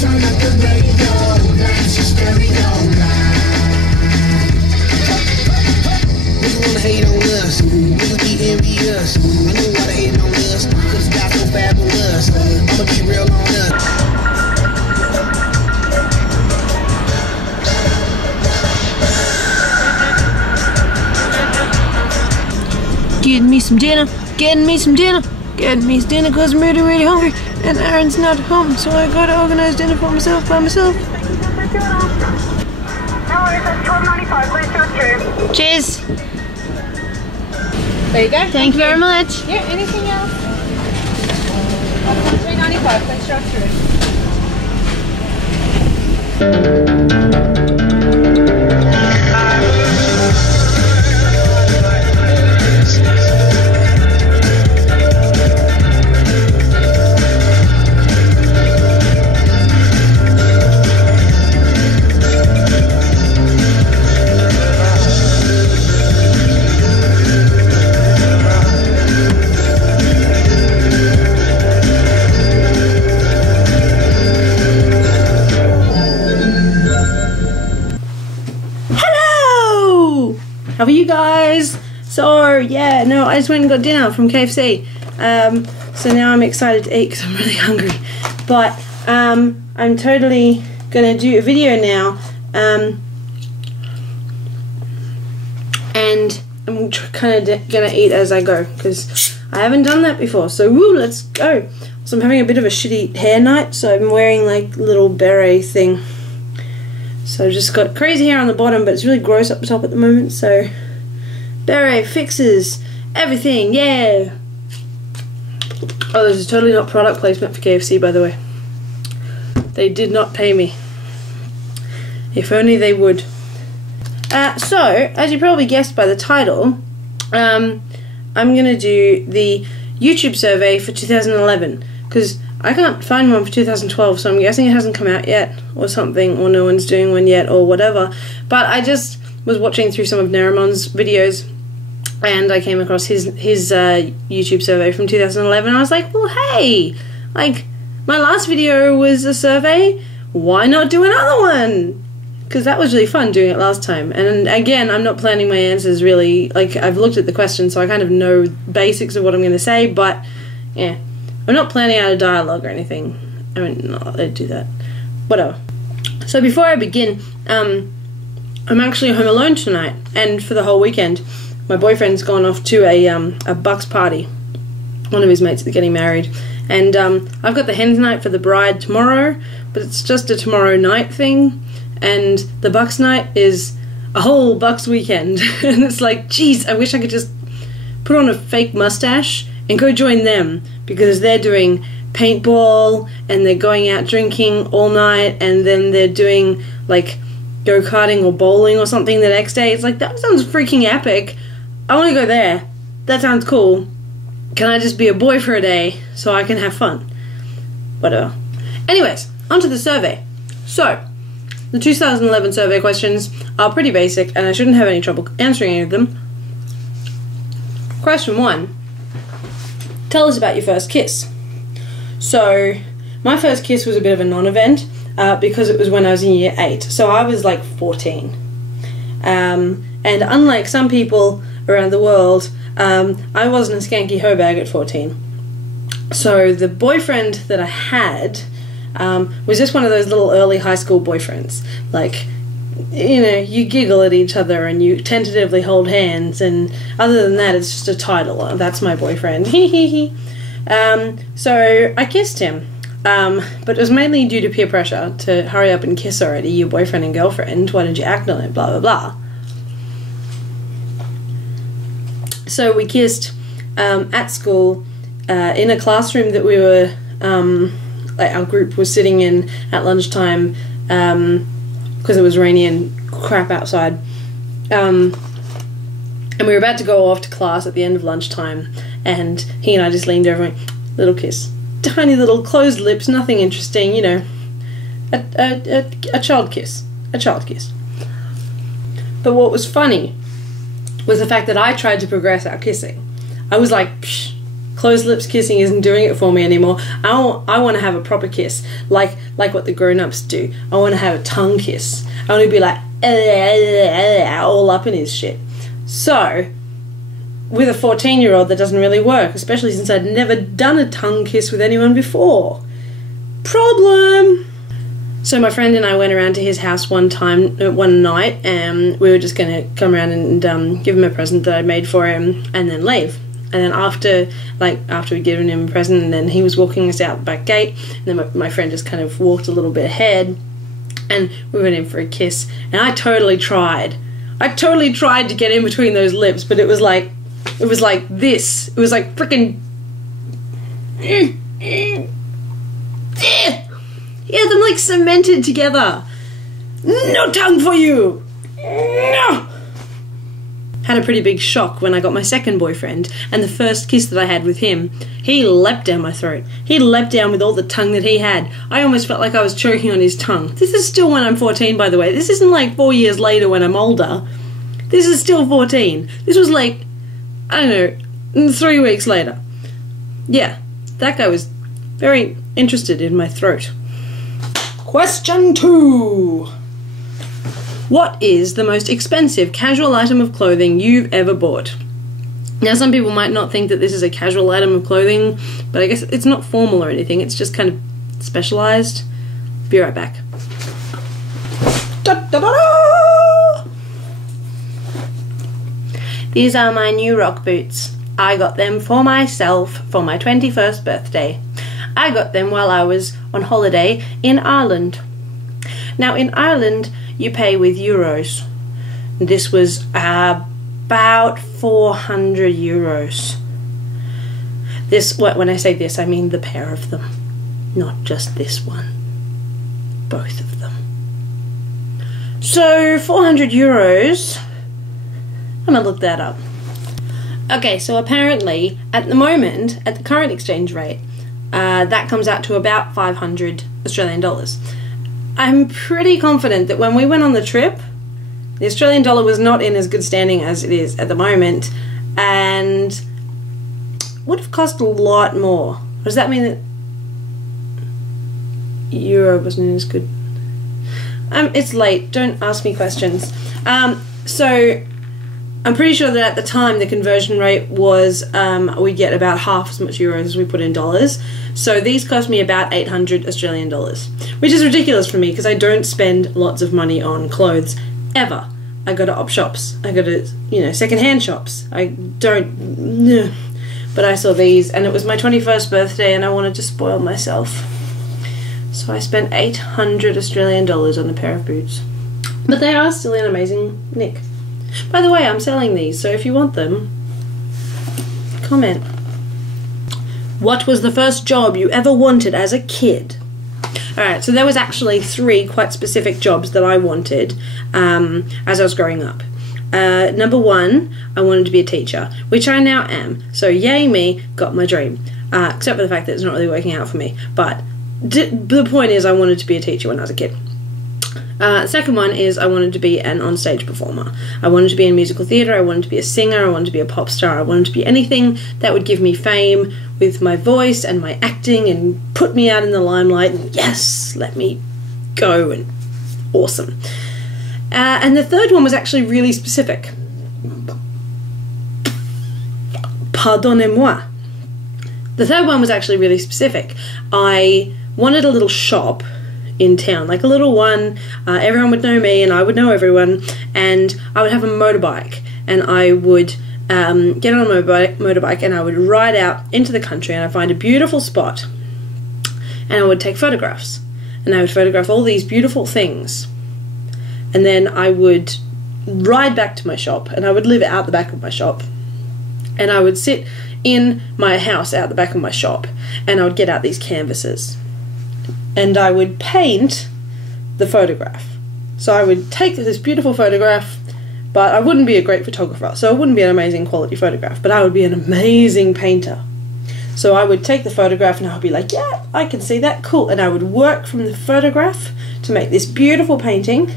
Turn up the radio, blast your stereo line. Niggas wanna hate on us, niggas be envious. I know why they hating on us, cause it's got so fabulous. I'ma be real on us. Getting me some dinner, getting me some dinner, getting me some dinner cause I'm really, really hungry and Aaron's not home, so I gotta organize dinner for myself by myself. Cheers! There you go. Thank you very much. Yeah, anything else? $3.95, please drive through. How are you guys? So yeah, no, I just went and got dinner from KFC. So now I'm excited to eat because I'm really hungry. But I'm totally gonna do a video now, and I'm kind of gonna eat as I go because I haven't done that before. So woo, let's go. So I'm having a bit of a shitty hair night, so I'm wearing like a little beret thing. So I've just got crazy hair on the bottom, but it's really gross up the top at the moment, so beret fixes everything, yeah! Oh, this is totally not product placement for KFC, by the way. They did not pay me. If only they would. So, as you probably guessed by the title, I'm gonna do the YouTube survey for 2011, because I can't find one for 2012, so I'm guessing it hasn't come out yet, or something, or no one's doing one yet, or whatever. But I just was watching through some of Narimon's videos, and I came across his YouTube survey from 2011. I was like, well, hey, like, my last video was a survey, why not do another one? Because that was really fun doing it last time. And again, I'm not planning my answers really, like, I've looked at the questions, so I kind of know basics of what I'm going to say, but, yeah. I'm not planning out a dialogue or anything. I mean, no, I'd do that. Whatever. So before I begin, I'm actually home alone tonight, and for the whole weekend. My boyfriend's gone off to a Bucks party. One of his mates is getting married. And I've got the hen's night for the bride tomorrow, but it's just a tomorrow night thing. And the Bucks night is a whole Bucks weekend. And it's like, geez, I wish I could just put on a fake mustache and go join them, because they're doing paintball and they're going out drinking all night, and then they're doing like go-karting or bowling or something the next day. It's like, that sounds freaking epic. I want to go there. That sounds cool. Can I just be a boy for a day so I can have fun? Whatever. Anyways, onto the survey. So, the 2011 survey questions are pretty basic, and I shouldn't have any trouble answering any of them. Question 1. Tell us about your first kiss. So, my first kiss was a bit of a non-event because it was when I was in year 8. So I was like 14. And unlike some people around the world, I wasn't a skanky hoe bag at 14. So the boyfriend that I had was just one of those little early high school boyfriends. Like, you know, you giggle at each other and you tentatively hold hands, and other than that, it's just a title. That's my boyfriend. So I kissed him, but it was mainly due to peer pressure to hurry up and kiss already, your boyfriend and girlfriend. Why didn't you act on it? Blah blah blah. So we kissed at school in a classroom that we were, like our group was sitting in at lunchtime. Because it was rainy and crap outside. And we were about to go off to class at the end of lunchtime, and he and I just leaned over and went, little kiss. Tiny little closed lips, nothing interesting, you know. A child kiss. A child kiss. But what was funny was the fact that I tried to progress our kissing. I was like, psh, closed lips kissing isn't doing it for me anymore. I want to have a proper kiss, like what the grown-ups do. I want to have a tongue kiss. I want to be like all up in his shit. So with a 14-year-old, that doesn't really work, especially since I'd never done a tongue kiss with anyone before. Problem. So my friend and I went around to his house one night, and we were just going to come around and give him a present that I made for him and then leave. And then after we'd given him a present, and then he was walking us out the back gate, and then my friend just kind of walked a little bit ahead, and we went in for a kiss. And I totally tried to get in between those lips, but it was like this. It was like freaking. Yeah, them like cemented together. No tongue for you. No. Had a pretty big shock when I got my second boyfriend, and the first kiss that I had with him, he leapt down my throat. He leapt down with all the tongue that he had. I almost felt like I was choking on his tongue. This is still when I'm 14, by the way. This isn't like 4 years later when I'm older. This is still 14. This was like, I don't know, 3 weeks later. Yeah, that guy was very interested in my throat. Question 2. What is the most expensive casual item of clothing you've ever bought? Now, some people might not think that this is a casual item of clothing, but I guess it's not formal or anything. It's just kind of specialized. Be right back. Da, da, da, da. These are my new rock boots. I got them for myself for my 21st birthday. I got them while I was on holiday in Ireland. Now, in Ireland, you pay with euros. This was about 400 euros. When I say this, I mean the pair of them, not just this one. Both of them. So, 400 euros. I'm gonna look that up. Okay, so apparently, at the moment, at the current exchange rate, that comes out to about 500 Australian dollars. I'm pretty confident that when we went on the trip, the Australian dollar was not in as good standing as it is at the moment, and would have cost a lot more. Does that mean that euro wasn't as good? It's late, don't ask me questions. So I'm pretty sure that at the time the conversion rate was we get about half as much euros as we put in dollars. So these cost me about 800 Australian dollars, which is ridiculous for me because I don't spend lots of money on clothes ever. I go to op shops, I go to second-hand shops. I don't, but I saw these and it was my 21st birthday and I wanted to spoil myself. So I spent 800 Australian dollars on a pair of boots, but they are still in amazing nick. By the way, I'm selling these, so if you want them, comment. What was the first job you ever wanted as a kid? Alright, so there was actually 3 quite specific jobs that I wanted as I was growing up. Number 1, I wanted to be a teacher, which I now am. So yay me, got my dream. Except for the fact that it's not really working out for me. But the point is I wanted to be a teacher when I was a kid. Second one is I wanted to be an onstage performer. I wanted to be in musical theatre, I wanted to be a singer, I wanted to be a pop star, I wanted to be anything that would give me fame with my voice and my acting and put me out in the limelight and yes, let me go and awesome. And the third one was actually really specific. Pardonnez-moi. The third one was actually really specific. I wanted a little shop in town, like a little one, everyone would know me and I would know everyone, and I would have a motorbike and I would get on a motorbike and I would ride out into the country and I'd find a beautiful spot and I would take photographs and I would photograph all these beautiful things and then I would ride back to my shop and I would live out the back of my shop and I would sit in my house out the back of my shop and I would get out these canvases and I would paint the photograph. So I would take this beautiful photograph, but I wouldn't be a great photographer, so it wouldn't be an amazing quality photograph, but I would be an amazing painter. So I would take the photograph and I would be like, yeah, I can see that, cool, and I would work from the photograph to make this beautiful painting,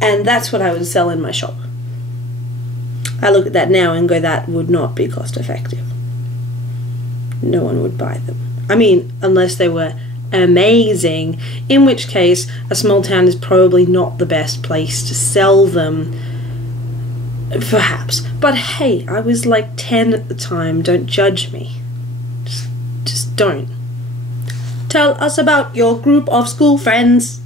and that's what I would sell in my shop. I look at that now and go, that would not be cost effective. no one would buy them. I mean, unless they were amazing, in which case a small town is probably not the best place to sell them, perhaps. But hey, I was like 10 at the time, don't judge me. Just don't. Tell us about your group of school friends.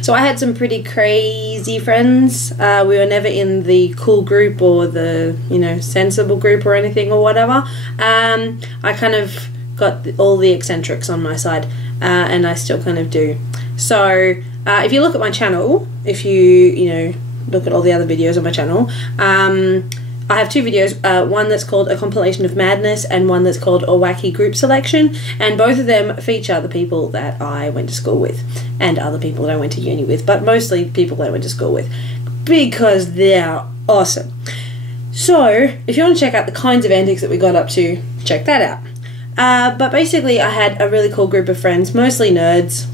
So I had some pretty crazy friends. We were never in the cool group or the, you know, sensible group or anything or whatever. I kind of got all the eccentrics on my side, and I still kind of do. So if you look at my channel, if you know, look at all the other videos on my channel, I have two videos, one that's called A Compilation of Madness and one that's called A Wacky Group Selection, and both of them feature the people that I went to school with and other people that I went to uni with, but mostly people that I went to school with because they're awesome. So if you want to check out the kinds of antics that we got up to, check that out. But basically I had a really cool group of friends, mostly nerds,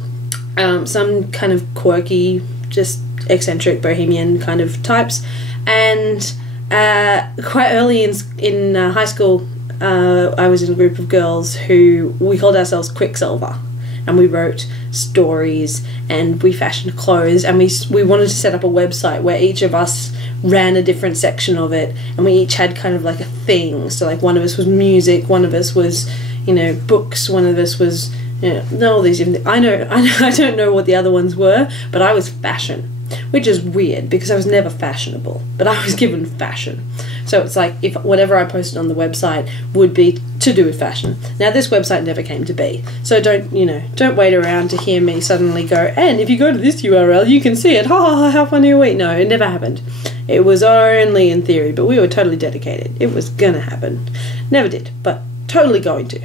some kind of quirky, just eccentric bohemian kind of types, and quite early in high school, I was in a group of girls who we called ourselves Quicksilver, and we wrote stories and we fashioned clothes, and we wanted to set up a website where each of us ran a different section of it, and we each had kind of like a thing. So like one of us was music, one of us was, you know, books, one of us was, you know, all these different. I don't know what the other ones were, but I was fashion. Which is weird because I was never fashionable, but I was given fashion. So it's like if whatever I posted on the website would be to do with fashion. Now this website never came to be, so don't wait around to hear me suddenly go, and if you go to this URL you can see it, ha ha ha, how funny are we? No, it never happened. It was only in theory, but we were totally dedicated. It was gonna happen. Never did, but totally going to.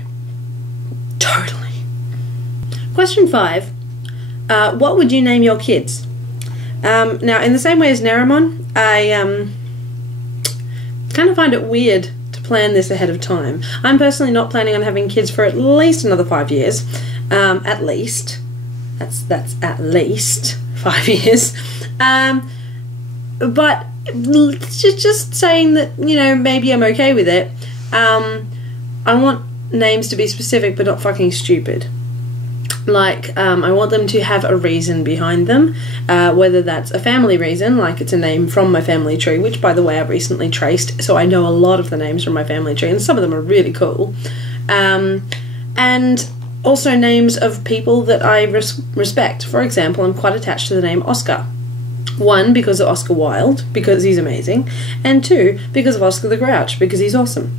Totally. Question 5. What would you name your kids? Now, in the same way as Naramon, I kind of find it weird to plan this ahead of time. I'm personally not planning on having kids for at least another 5 years. At least. That's at least 5 years. But just saying that, you know, maybe I'm okay with it. I want names to be specific but not fucking stupid. Like, I want them to have a reason behind them, whether that's a family reason, like it's a name from my family tree, which, by the way, I've recently traced, so I know a lot of the names from my family tree, and some of them are really cool. And also names of people that I respect. For example, I'm quite attached to the name Oscar. 1, because of Oscar Wilde, because he's amazing, and 2, because of Oscar the Grouch, because he's awesome.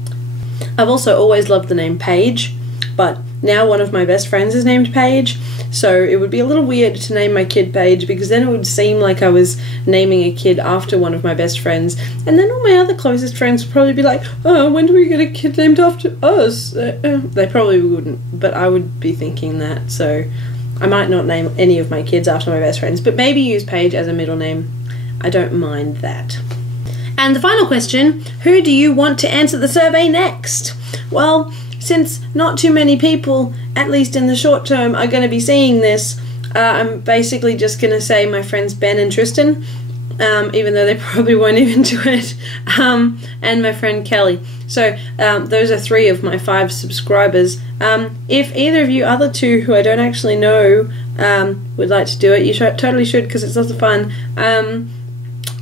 I've also always loved the name Paige, but now one of my best friends is named Paige, so it would be a little weird to name my kid Paige, because then it would seem like I was naming a kid after one of my best friends, and then all my other closest friends would probably be like, oh, when do we get a kid named after us? They probably wouldn't, but I would be thinking that, so I might not name any of my kids after my best friends, but maybe use Paige as a middle name. I don't mind that. And the final question, who do you want to answer the survey next? Well, since not too many people, at least in the short term, are going to be seeing this, I'm basically just going to say my friends Ben and Tristan, even though they probably won't even do it, and my friend Kelly. So those are 3 of my 5 subscribers. If either of you other 2 who I don't actually know would like to do it, you totally should, because it's lots of fun.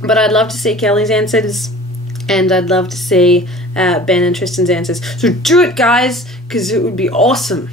But I'd love to see Kelly's answers, and I'd love to see Ben and Tristan's answers. So do it, guys, because it would be awesome.